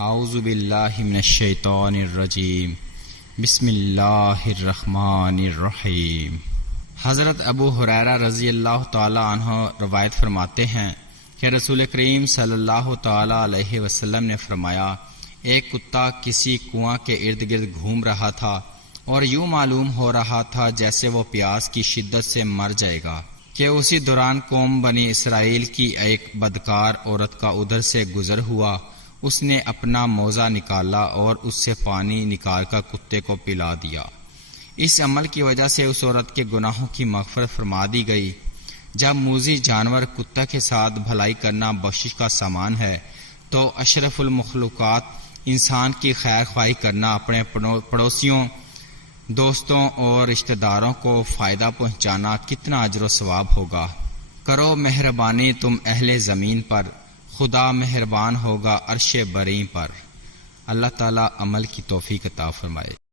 اعوذ باللہ من الشیطان الرجیم بسم اللہ الرحمن الرحیم۔ حضرت ابو ہریرہ رضی اللہ تعالی عنہ روایت فرماتے ہیں کہ رسول کریم صلی اللہ تعالی علیہ وسلم نے فرمایا، ایک کتا کسی کنواں کے ارد گرد گھوم رہا تھا اور یوں معلوم ہو رہا تھا جیسے وہ پیاس کی شدت سے مر جائے گا کہ اسی دوران قوم بنی اسرائیل کی ایک بدکار عورت کا ادھر سے گزر ہوا۔ اس نے اپنا موزہ نکالا اور اس سے پانی نکال کر کتے کو پلا دیا۔ اس عمل کی وجہ سے اس عورت کے گناہوں کی مغفرت فرما دی گئی۔ جب موذی جانور کتا کے ساتھ بھلائی کرنا بخشش کا سامان ہے تو اشرف المخلوقات انسان کی خیر خواہی کرنا، اپنے پڑوسیوں، دوستوں اور رشتہ داروں کو فائدہ پہنچانا کتنا اجر و ثواب ہوگا۔ کرو مہربانی تم اہل زمین پر، خدا مہربان ہوگا عرش بریں پر۔ اللہ تعالی عمل کی توفیق عطا فرمائے۔